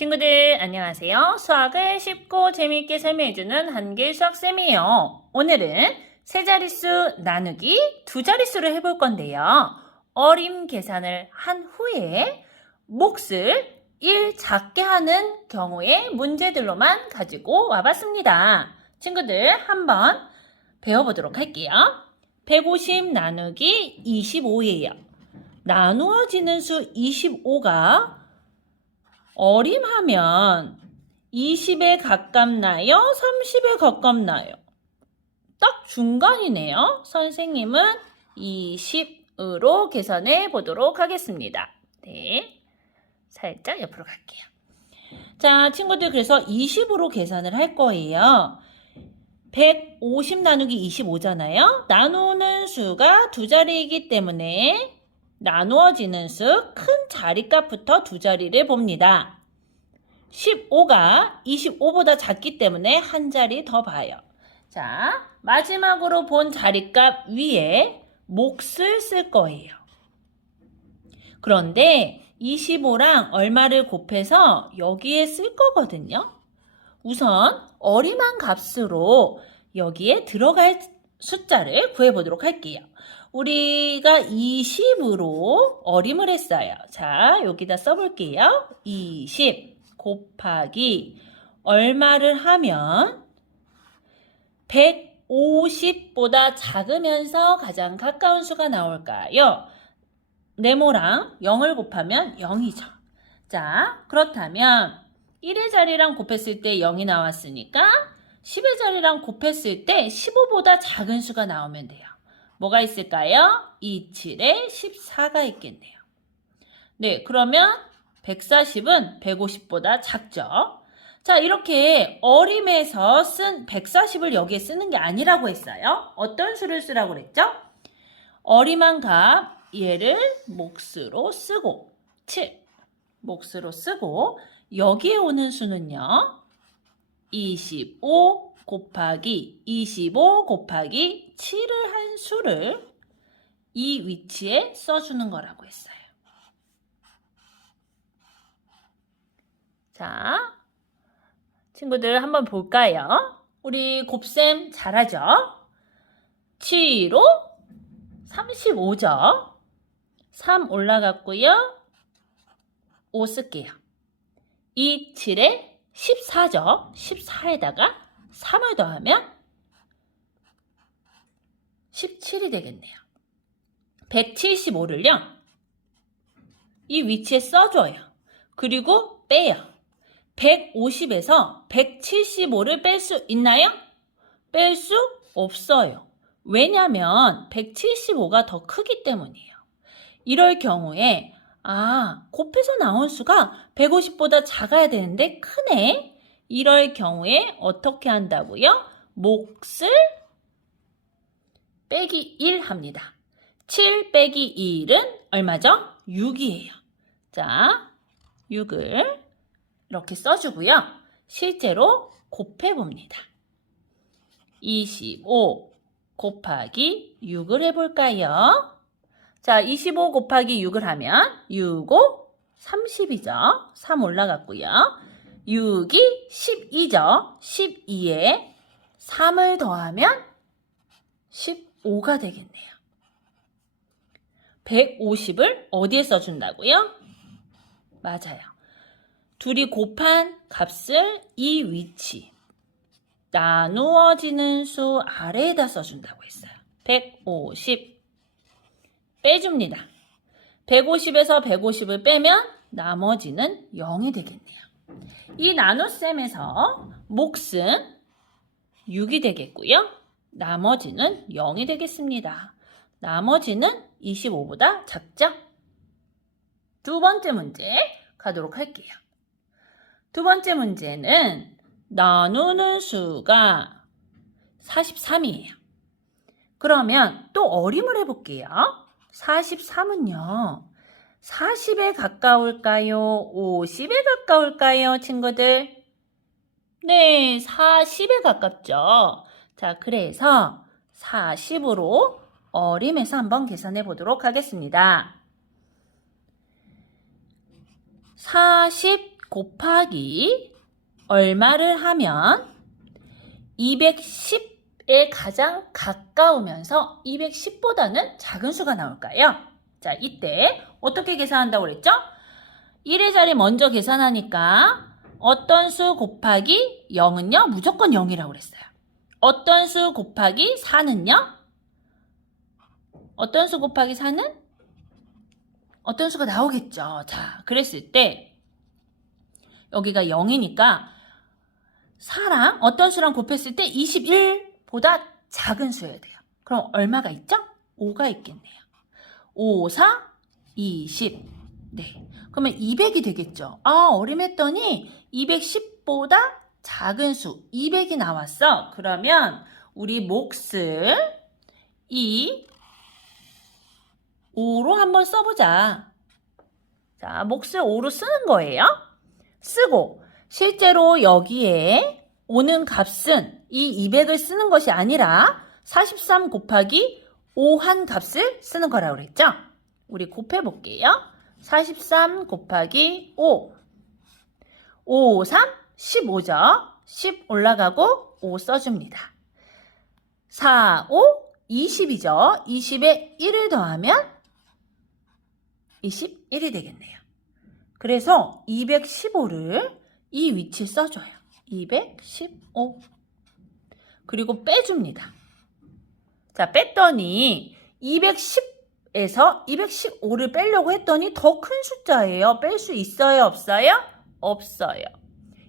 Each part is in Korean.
친구들 안녕하세요. 수학을 쉽고 재미있게 설명해주는 한길 수학쌤이에요. 오늘은 세 자릿수 나누기 두 자릿수를 해볼 건데요. 어림 계산을 한 후에 몫을 1 작게 하는 경우의 문제들로만 가지고 와봤습니다. 친구들 한번 배워보도록 할게요. 150 나누기 25예요. 나누어지는 수 25가 어림하면 20에 가깝나요? 30에 가깝나요? 딱 중간이네요. 선생님은 20으로 계산해 보도록 하겠습니다. 네, 살짝 옆으로 갈게요. 자, 친구들 그래서 20으로 계산을 할 거예요. 150 나누기 25잖아요. 나누는 수가 두 자리이기 때문에 나누어지는 수 큰 자리값부터 두 자리를 봅니다. 15가 25보다 작기 때문에 한 자리 더 봐요. 자, 마지막으로 본 자리값 위에 몫을 쓸 거예요. 그런데 25랑 얼마를 곱해서 여기에 쓸 거거든요. 우선 어림한 값으로 여기에 들어갈 숫자를 구해보도록 할게요. 우리가 20으로 어림을 했어요. 자, 여기다 써볼게요. 20 곱하기 얼마를 하면 150보다 작으면서 가장 가까운 수가 나올까요? 네모랑 0을 곱하면 0이죠. 자, 그렇다면 1의 자리랑 곱했을 때 0이 나왔으니까 10의 자리랑 곱했을 때 15보다 작은 수가 나오면 돼요. 뭐가 있을까요? 27에 14가 있겠네요. 네, 그러면 140은 150보다 작죠. 자, 이렇게 어림에서 쓴 140을 여기에 쓰는 게 아니라고 했어요. 어떤 수를 쓰라고 그랬죠? 어림한 값, 얘를 몫으로 쓰고 7, 몫으로 쓰고 여기에 오는 수는요. 25 곱하기 25 곱하기 7을 한 수를 이 위치에 써주는 거라고 했어요. 자, 친구들 한번 볼까요? 우리 곱셈 잘하죠? 7로 35죠? 3 올라갔고요. 5 쓸게요. 2, 7에 14죠? 14에다가 3을 더하면 17이 되겠네요. 175를요. 이 위치에 써줘요. 그리고 빼요. 150에서 175를 뺄 수 있나요? 뺄 수 없어요. 왜냐면 175가 더 크기 때문이에요. 이럴 경우에 곱해서 나온 수가 150보다 작아야 되는데 크네. 이럴 경우에 어떻게 한다고요? 몫을 빼기 1 합니다. 7 빼기 1은 얼마죠? 6이에요. 자, 6을 이렇게 써주고요. 실제로 곱해봅니다. 25 곱하기 6을 해볼까요? 자, 25 곱하기 6을 하면 6, 5, 30이죠. 3 올라갔고요. 6이 12죠. 12에 3을 더하면 15가 되겠네요. 150을 어디에 써준다고요? 맞아요. 둘이 곱한 값을 이 위치, 나누어지는 수 아래에다 써준다고 했어요. 150 빼줍니다. 150에서 150을 빼면 나머지는 0이 되겠네요. 이 나눗셈에서 몫은 6이 되겠고요. 나머지는 0이 되겠습니다. 나머지는 25보다 작죠? 두 번째 문제 가도록 할게요. 두 번째 문제는 나누는 수가 43이에요. 그러면 또 어림을 해볼게요. 43은요. 40에 가까울까요? 50에 가까울까요, 친구들? 네, 40에 가깝죠. 자, 그래서 40으로 어림해서 한번 계산해 보도록 하겠습니다. 40 곱하기 얼마를 하면 210에 가장 가까우면서 210보다는 작은 수가 나올까요? 자, 이때 어떻게 계산한다고 그랬죠? 1의 자리 먼저 계산하니까 어떤 수 곱하기 0은요? 무조건 0이라고 그랬어요. 어떤 수 곱하기 4는요? 어떤 수 곱하기 4는? 어떤 수가 나오겠죠. 자, 그랬을 때 여기가 0이니까 4랑 어떤 수랑 곱했을 때 21보다 작은 수여야 돼요. 그럼 얼마가 있죠? 5가 있겠네요. 5, 4, 20. 네. 그러면 200이 되겠죠. 어림했더니 210보다 작은 수 200이 나왔어. 그러면 우리 몫을 이 5로 한번 써보자. 자, 몫을 5로 쓰는 거예요. 쓰고 실제로 여기에 오는 값은 이 200을 쓰는 것이 아니라 43 곱하기 5 한 값을 쓰는 거라고 그랬죠? 우리 곱해볼게요. 43 곱하기 5. 5, 3, 15죠. 10 올라가고 5 써줍니다. 4, 5, 20이죠. 20에 1을 더하면 21이 되겠네요. 그래서 215를 이 위치에 써줘요. 215. 그리고 빼줍니다. 자, 뺐더니 210에서 215를 빼려고 했더니 더 큰 숫자예요. 뺄 수 있어요? 없어요? 없어요.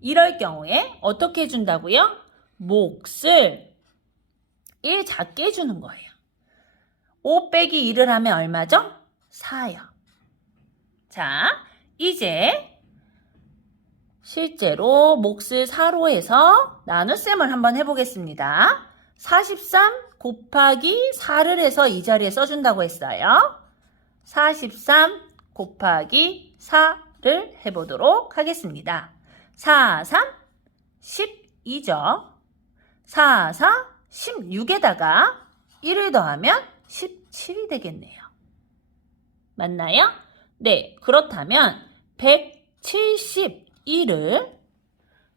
이럴 경우에 어떻게 해준다고요? 몫을 1 작게 해주는 거예요. 5 빼기 1을 하면 얼마죠? 4요. 자, 이제 실제로 몫을 4로 해서 나눗셈을 한번 해보겠습니다. 43 곱하기 4를 해서 이 자리에 써준다고 했어요. 43 곱하기 4를 해보도록 하겠습니다. 4, 3, 12죠. 4, 4, 16에다가 1을 더하면 17이 되겠네요. 맞나요? 네, 그렇다면 171을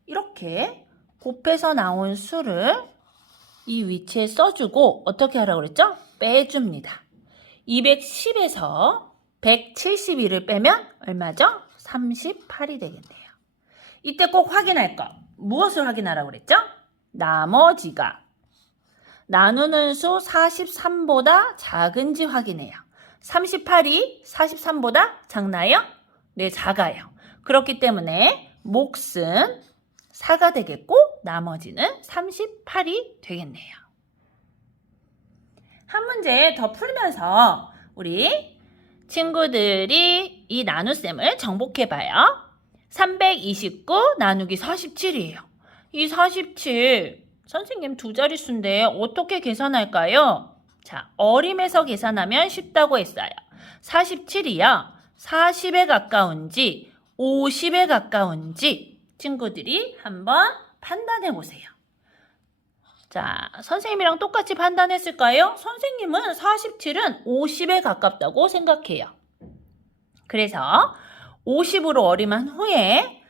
이렇게 곱해서 나온 수를 이 위치에 써주고 어떻게 하라고 그랬죠? 빼줍니다. 210에서 171을 빼면 얼마죠? 38이 되겠네요. 이때 꼭 확인할 것. 무엇을 확인하라고 그랬죠? 나머지가 나누는 수 43보다 작은지 확인해요. 38이 43보다 작나요? 네, 작아요. 그렇기 때문에 몫은 4가 되겠고 나머지는 38이 되겠네요. 한 문제 더 풀면서 우리 친구들이 이 나눗셈을 정복해봐요. 329 나누기 47이에요. 이 47 선생님 두 자릿수인데 어떻게 계산할까요? 자, 어림에서 계산하면 쉽다고 했어요. 47이요. 40에 가까운지 50에 가까운지 친구들이 한번 판단해 보세요. 자, 선생님이랑 똑같이 판단했을까요? 선생님은 47은 50에 가깝다고 생각해요. 그래서 50으로 어림한 후에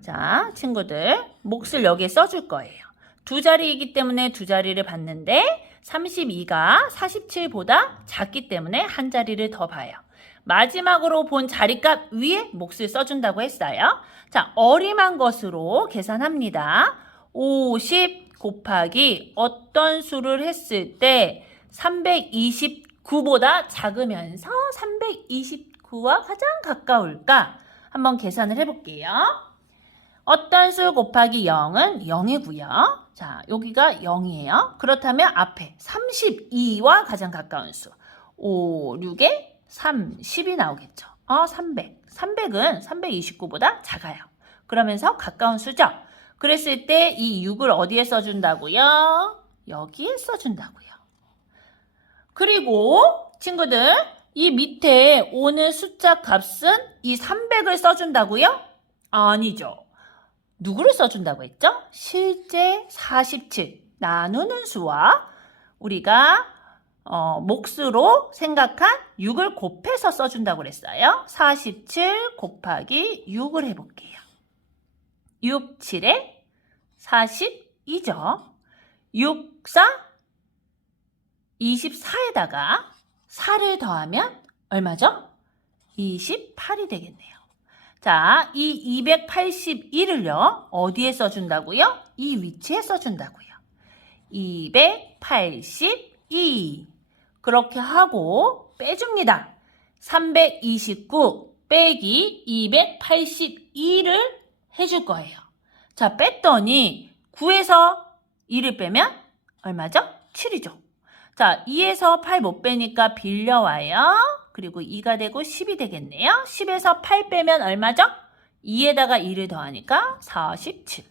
자, 친구들 몫을 여기에 써줄 거예요. 두 자리이기 때문에 두 자리를 봤는데 32가 47보다 작기 때문에 한 자리를 더 봐요. 마지막으로 본 자리값 위에 몫을 써준다고 했어요. 자, 어림한 것으로 계산합니다. 50 곱하기 어떤 수를 했을 때 329보다 작으면서 329와 가장 가까울까? 한번 계산을 해볼게요. 어떤 수 곱하기 0은 0이고요. 자, 여기가 0이에요. 그렇다면 앞에 32와 가장 가까운 수. 5, 6에 30이 나오겠죠. 300. 300은 329보다 작아요. 그러면서 가까운 수죠. 그랬을 때 이 6을 어디에 써준다고요? 여기에 써준다고요. 그리고 친구들 이 밑에 오는 숫자 값은 이 300을 써준다고요? 아니죠. 누구를 써준다고 했죠? 실제 47 나누는 수와 우리가 몫으로 생각한 6을 곱해서 써준다고 그랬어요. 47 곱하기 6을 해볼게요. 6, 7에 42죠. 6, 4, 24에다가 4를 더하면 얼마죠? 28이 되겠네요. 자, 이 281을요. 어디에 써준다고요? 이 위치에 써준다고요. 282. 그렇게 하고 빼줍니다. 329 빼기 282를 해줄 거예요. 자, 뺐더니 9에서 2를 빼면 얼마죠? 7이죠. 자, 2에서 8 못 빼니까 빌려와요. 그리고 2가 되고 10이 되겠네요. 10에서 8 빼면 얼마죠? 2에다가 2를 더하니까 47.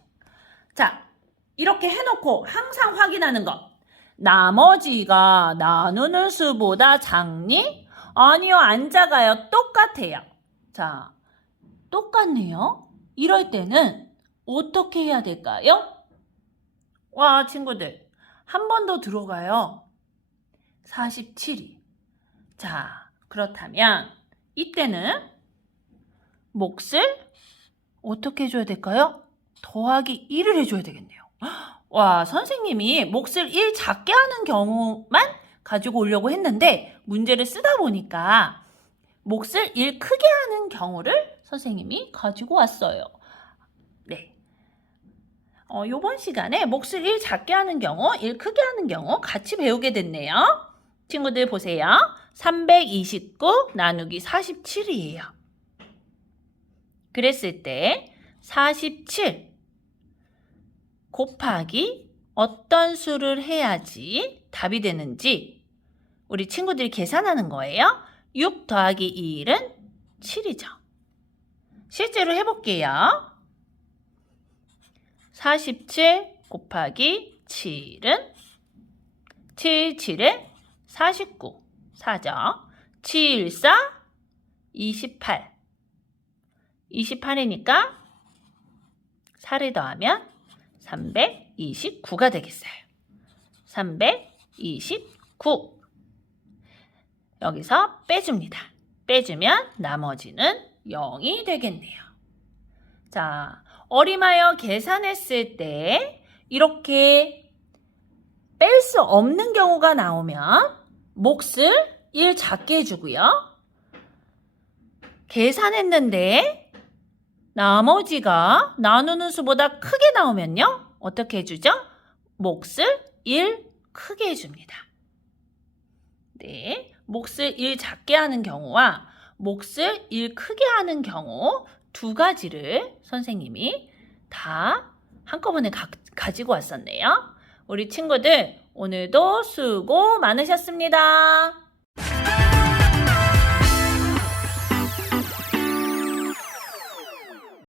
자, 이렇게 해놓고 항상 확인하는 것. 나머지가 나누는 수보다 작니? 아니요, 안 작아요. 똑같아요. 자, 똑같네요. 이럴 때는 어떻게 해야 될까요? 와, 친구들. 한 번 더 들어가요. 47이. 자, 그렇다면 이때는 몫을 어떻게 해줘야 될까요? 더하기 1을 해줘야 되겠네요. 와, 선생님이 몫을 1 작게 하는 경우만 가지고 오려고 했는데 문제를 쓰다 보니까 몫을 1 크게 하는 경우를 선생님이 가지고 왔어요. 네. 요번 시간에 몫을 1 작게 하는 경우, 1 크게 하는 경우 같이 배우게 됐네요. 친구들 보세요. 329 나누기 47이에요. 그랬을 때 47 곱하기 어떤 수를 해야지 답이 되는지 우리 친구들이 계산하는 거예요. 6 더하기 1은 7이죠. 실제로 해볼게요. 47 곱하기 7은 7, 7에 49, 4죠. 7, 4, 28. 28이니까 4를 더하면 329가 되겠어요. 329. 여기서 빼줍니다. 빼주면 나머지는 0이 되겠네요. 자, 어림하여 계산했을 때 이렇게 뺄 수 없는 경우가 나오면 몫을 1 작게 해주고요. 계산했는데 나머지가 나누는 수보다 크게 나오면요. 어떻게 해주죠? 몫을 1 크게 해줍니다. 네, 몫을 1 작게 하는 경우와 몫을 1 크게 하는 경우 두 가지를 선생님이 다 한꺼번에 가지고 왔었네요. 우리 친구들 오늘도 수고 많으셨습니다.